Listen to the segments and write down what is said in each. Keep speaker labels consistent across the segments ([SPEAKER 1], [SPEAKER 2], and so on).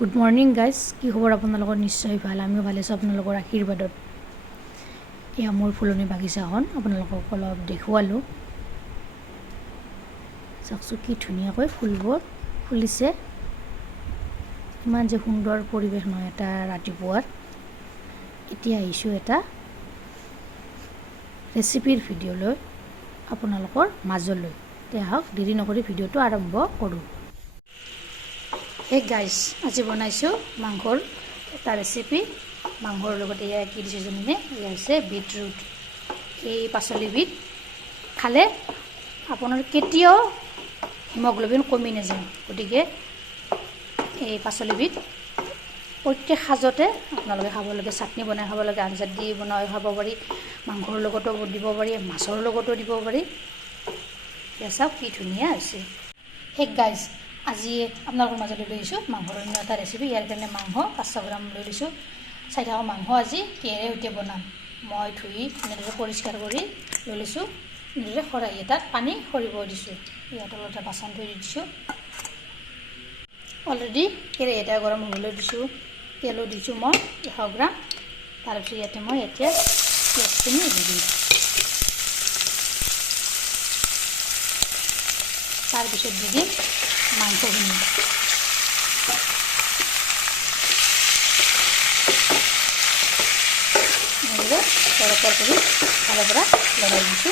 [SPEAKER 1] Good morning guys কি খবৰ আপোনালোকৰ নিশ্চয় ভাল। আমিও ভালে আছোঁ। আপোনালোকৰ আশীৰ্বাদত। এয়া মোৰ ফুলনি বাগিচাখন। আপোনালোকক অলপ দেখুৱালোঁ। চাওকচোন কি ধুনীয়াকৈ ফুলবোৰ ফুলিছে। ইমান যে সুন্দৰ পৰিৱেশ নহয় এটা ৰাতিপুৱাৰ। এতিয়া আহিছোঁ এটা ৰেচিপিৰ ভিডিঅ' লৈ আপোনালোকৰ মাজলৈ। তে আহক দেৰি নকৰি ভিডিঅ'টো আৰম্ভ কৰোঁ। এই গাইজ আজি বনাইছোঁ মাংসৰ এটা ৰেচিপি মাংসৰ লগত এয়া কি দিছোঁ জানেনে? এয়া হৈছে বিটৰুট। এই পাচলিবিধ খালে আপোনাৰ কেতিয়াও হিমগ্ল'বিন কমি নাযায়। গতিকে এই পাচলিবিধ প্ৰত্যেক সাজতে আপোনালোকে খাব লাগে চাটনি বনাই খাব লাগে আঞ্জাত দি বনাই খাব পাৰি মাংসৰ লগতো দিব পাৰি মাছৰ লগতো দিব পাৰি। এতিয়া চাওক কি ধুনীয়া হৈছে। এক গাইজ আজি আপোনালোকৰ মাজলৈ লৈ আহিছোঁ। মাংসৰ অন্য এটা ৰেচিপি ইয়াৰ কাৰণে মাংস, পাঁচশো গ্ৰাম লৈ লৈছোঁ। চাৰিটাকৈ মাংস আজি কিহেৰে সৈতে বনাম। মই ধুই এনেদৰে পৰিষ্কাৰ কৰি লৈ লৈছোঁ। এনেদৰে খৰাহি এটাত পানী সৰিব দিছোঁ। অলপ এটা বাচন থৈ দিছোঁ। অলৰেডি কেৰাহী এটা গৰম হ'বলৈ দিছোঁ। তেলো দিছোঁ মই এশ গ্ৰাম। তাৰপিছত ইয়াতে মই এতিয়া পিঁয়াজখিনি দি দিম। চারপাশে দিকে মাংসগুলো এগুলো পরপর করে ভালো করে লড়াই দিচ্ছি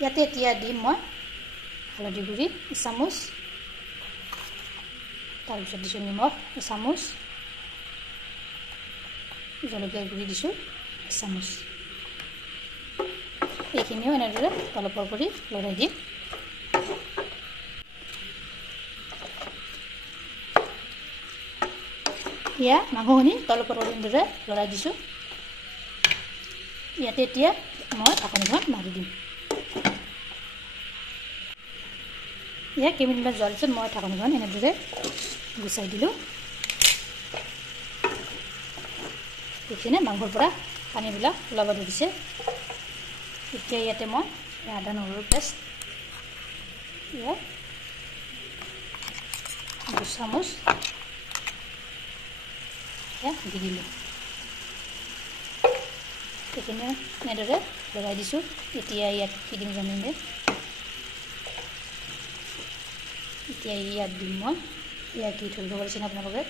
[SPEAKER 1] ইয়াতে এতিয়া দিম মই হালধি গুড়ি এচামুচ তাৰপিছত দিছোঁ নিমখ এচামুচ জলকীয়াৰ গুড়ি দিছোঁ এচামুচ এইখিনিও এনেদৰে তলপৰ কৰি লৰাই দিম। এয়া মাংসখিনি তলপৰ কৰি এনেদৰে লৰাই দিছোঁ। ইয়াতে এতিয়া মই ঢাকনিখন মাৰি দিম। ইয়াত কেইমিনিটমান যোৱাৰ পিছত মই ঢাকনিখন এনেদৰে গুচাই দিলোঁ। দেখিছেনে মাংসৰ পৰা পানীবিলাক ওলাব ধৰিছে। এতিয়া ইয়াতে মই আদা নহৰুৰ পেষ্ট ইয়াত দুচামুচ এয়া দি দিলোঁ সেইখিনি এনেদৰে লগাই দিছোঁ এতিয়া ইয়াত কি দিম জানিলে এতিয়া ইয়াত দিম মই ইয়াত কি ধৰিব পাৰিছেনে আপোনালোকে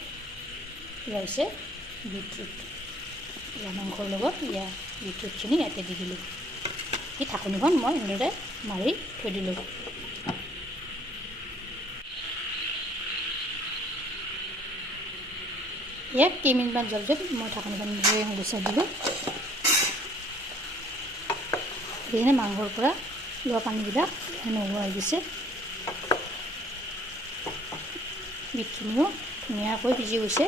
[SPEAKER 1] এয়া হৈছে বিটৰুট এয়া মাংসৰ লগত এয়া বিটৰুটখিনি ইয়াতে দি দিলোঁ এই ঢাকনিখন মই এনেদৰে মাৰি থৈ দিলোঁ। ইয়াত কেইমিনিটমান যোৱাৰ পিছত মই ঢাকনিখন গুচাই দিলোঁ। সেইখিনি মাংসৰ পৰা লোৱা পানীবিলাক নোহোৱা হৈ গৈছে বিটখিনিও ধুনীয়াকৈ সিজি গৈছে।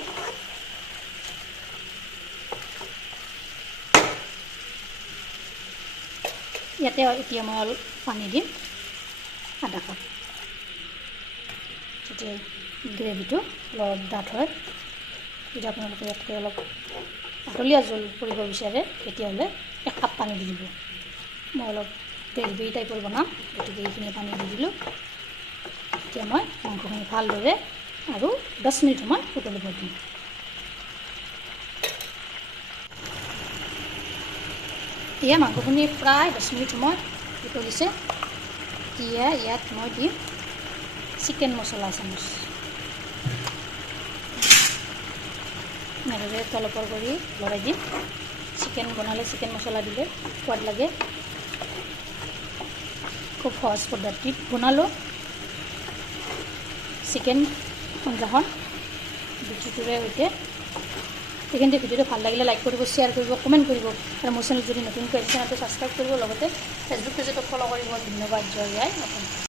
[SPEAKER 1] ইয়াতে এতিয়া মই পানী দিম আধা কাপ। তেতিয়া গ্ৰেভিটো অলপ ডাঠ হয়। যদি আপোনালোকে ইয়াতকৈ অলপ পাতলীয়া জোল কৰিব বিচাৰে তেতিয়াহ'লে এক কাপ পানী দি দিব। মই অলপ গ্ৰেভি টাইপৰ বনাম গতিকে এইখিনি পানী দি দিলোঁ। এতিয়া মই মাংসখিনি ভালদৰে আৰু দহ মিনিট সময় উতলিব দিম। এতিয়া মাংসখিনি প্ৰায় দহ মিনিট সময় উতলিছে এতিয়া ইয়াত মই দিম চিকেন মছলা এচামুচ এনেদৰে তলপৰ কৰি লৰাই দিম চিকেন বনালে চিকেন মছলা দিলে সোৱাদ লাগে খুব সহজ পদ্ধতিত বনালোঁ চিকেন আঞ্জাখন বিটুটোৰে সৈতে এইখানে ভিডিওটা ভালো লাগিলে লাইক কৰিব শ্বেয়াৰ কৰিব কমেণ্ট কৰিব। আৰু মোৰ চেনেল যদি নতুনকৈ আহিছে চেনেলটো ছাবস্ক্রাইব করব লগতে ফেচবুক পেজতো ফল কৰিব। ধন্যবাদ, জয় জয়।